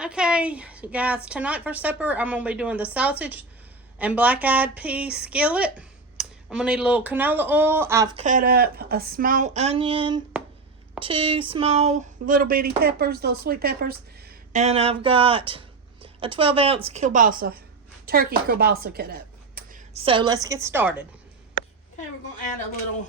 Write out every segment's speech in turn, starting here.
Okay, guys, tonight for supper, I'm going to be doing the sausage and black-eyed pea skillet. I'm going to need a little canola oil. I've cut up a small onion, 2 small little bitty peppers, those sweet peppers, and I've got a 12-ounce kielbasa, turkey kielbasa cut up. So let's get started. Okay, we're going to add a little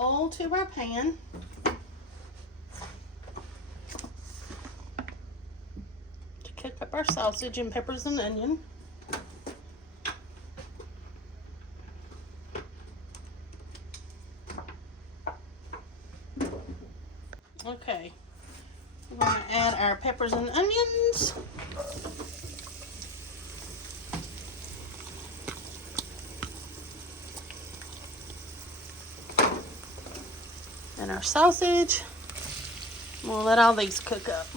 oil to our pan. Cook up our sausage and peppers and onion. Okay, we're going to add our peppers and onions. And our sausage. We'll let all these cook up.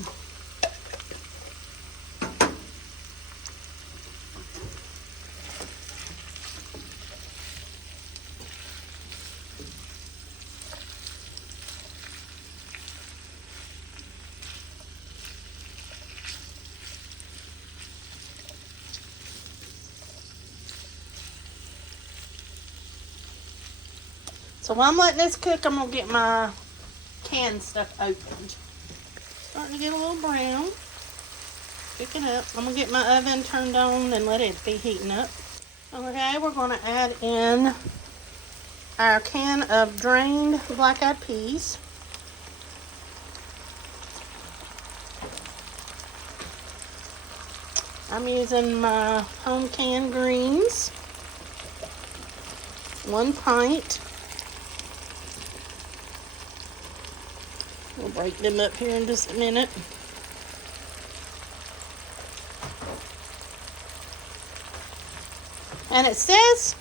So while I'm letting this cook, I'm going to get my canned stuff opened. Starting to get a little brown. Cooking up. I'm going to get my oven turned on and let it be heating up. Okay, we're going to add in our can of drained black-eyed peas. I'm using my home canned greens. 1 pint. We'll break them up here in just a minute. And it says,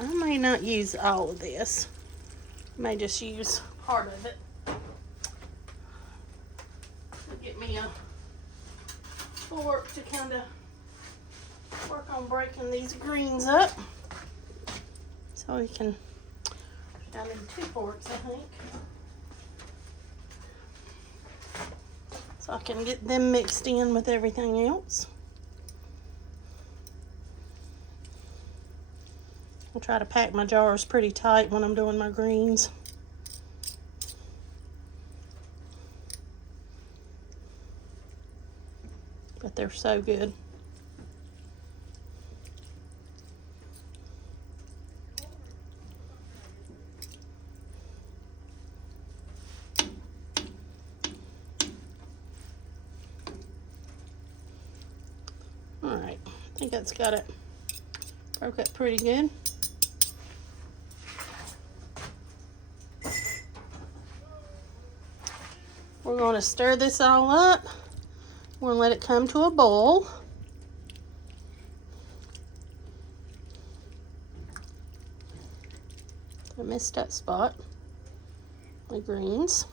I may not use all of this. I may just use part of it. Get me a fork to kind of work on breaking these greens up. So we can, I need 2 forks, I think. So I can get them mixed in with everything else. I'll try to pack my jars pretty tight when I'm doing my greens. But they're so good. Alright, I think that's got it broke up pretty good. We're going to stir this all up. We're going to let it come to a boil. I missed that spot. My greens.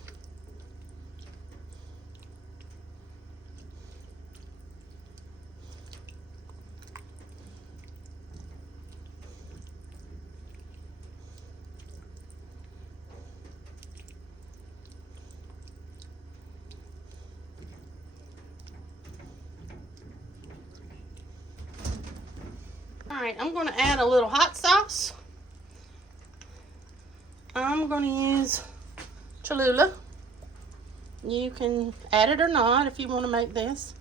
Alright, I'm going to add a little hot sauce. I'm going to use Cholula. You can add it or not if you want to make this.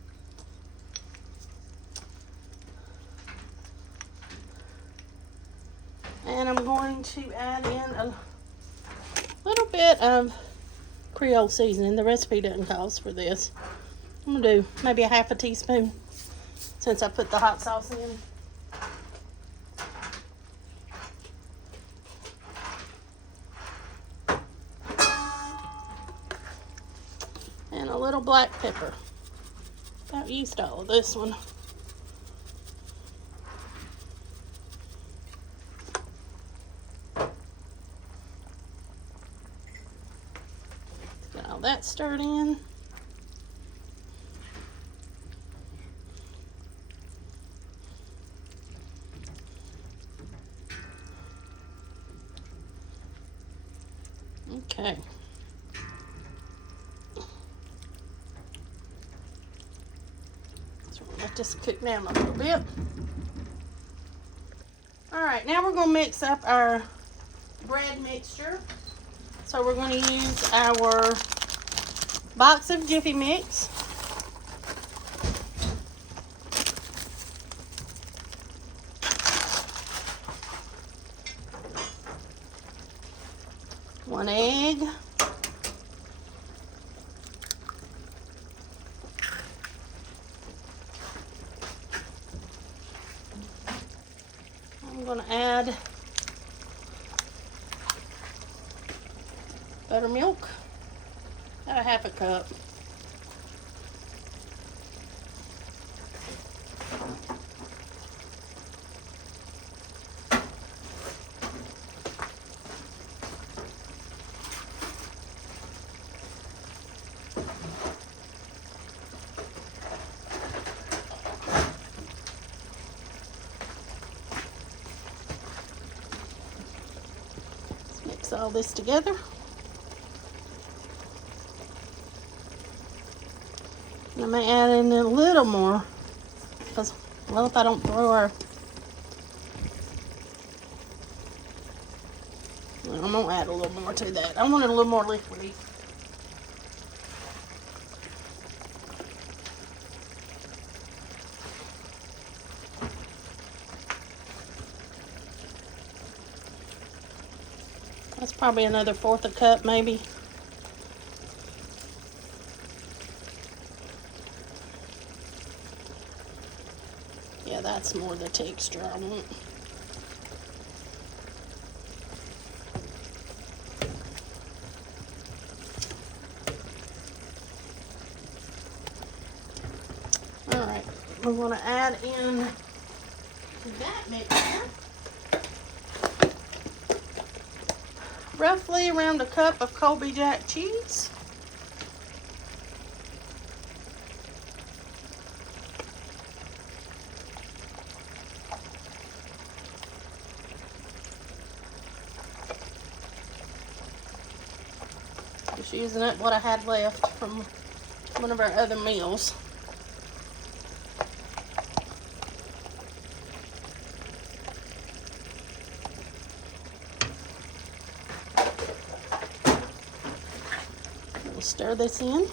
And I'm going to add in a little bit of Creole seasoning. The recipe doesn't call for this. I'm going to do maybe a half a teaspoon since I put the hot sauce in. And a little black pepper. About used all of this one. Get all that stirred in. Okay. let this cook down a little bit. All right, now we're gonna mix up our bread mixture. So we're gonna use our box of Jiffy Mix. One egg. I'm going to add buttermilk, about a half a cup. Mix all this together. I may add in a little more because, well, if I don't throw our, well, I'm gonna add a little more to that. I want it a little more liquidy. That's probably another fourth a cup, maybe. Yeah, that's more the texture I want. All right, we're going to add in that mixture roughly around a cup of Colby Jack cheese. Just using up what I had left from one of our other meals. We'll stir this in.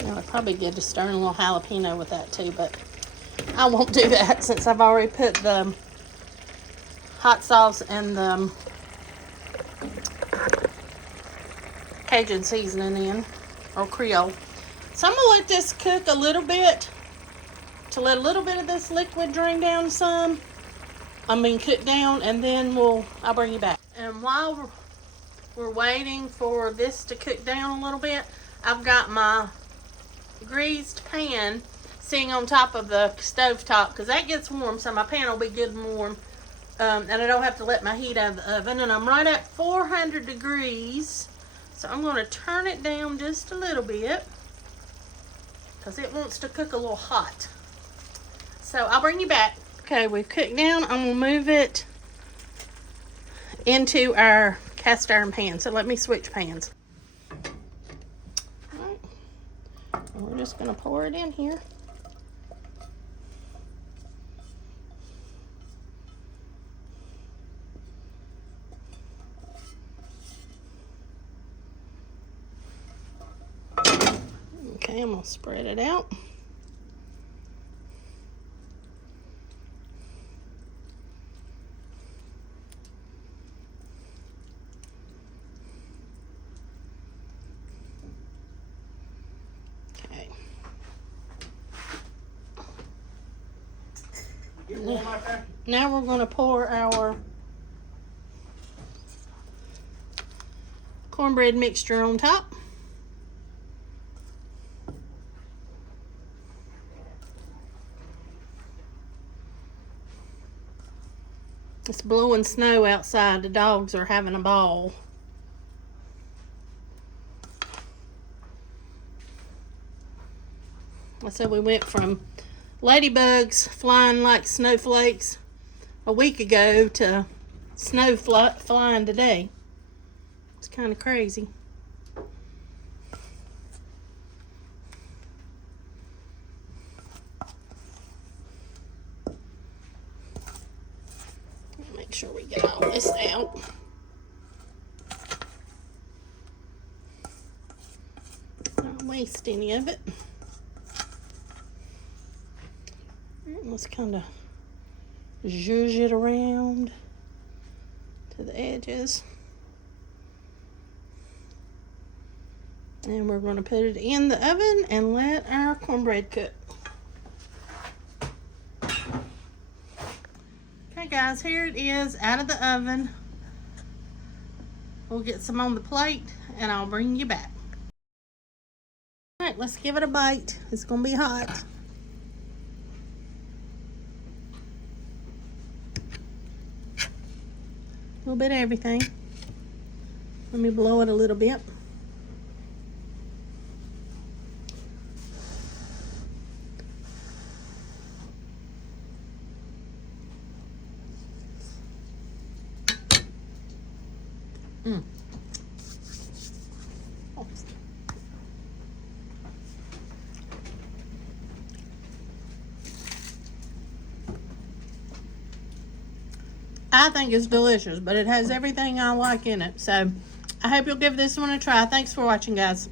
Now it'd probably be good to stir in a little jalapeno with that too, but I won't do that since I've already put the hot sauce and the Cajun seasoning in, or Creole. So I'm gonna let this cook a little bit to let a little bit of this liquid drain down some. Cook down, and then I'll bring you back. And while we're waiting for this to cook down a little bit, I've got my greased pan sitting on top of the stove top because that gets warm, so my pan will be good and warm, and I don't have to let my heat out of the oven. And I'm right at 400 degrees, so I'm going to turn it down just a little bit because it wants to cook a little hot. So I'll bring you back. Okay, we've cooked down. I'm going to move it into our cast iron pan. So let me switch pans. All right. We're just going to pour it in here. Okay, I'm going to spread it out. Now we're going to pour our cornbread mixture on top. It's blowing snow outside. The dogs are having a ball. So we went from ladybugs flying like snowflakes a week ago to snow flying today. It's kind of crazy. Make sure we get all this out. Don't waste any of it. Let's kind of zhuzh it around to the edges. And we're going to put it in the oven and let our cornbread cook. Okay guys, here it is out of the oven. We'll get some on the plate and I'll bring you back. Alright, let's give it a bite. It's going to be hot. A little bit of everything. Let me blow it a little bit. I think it's delicious, but it has everything I like in it. So I hope you'll give this one a try. Thanks for watching, guys.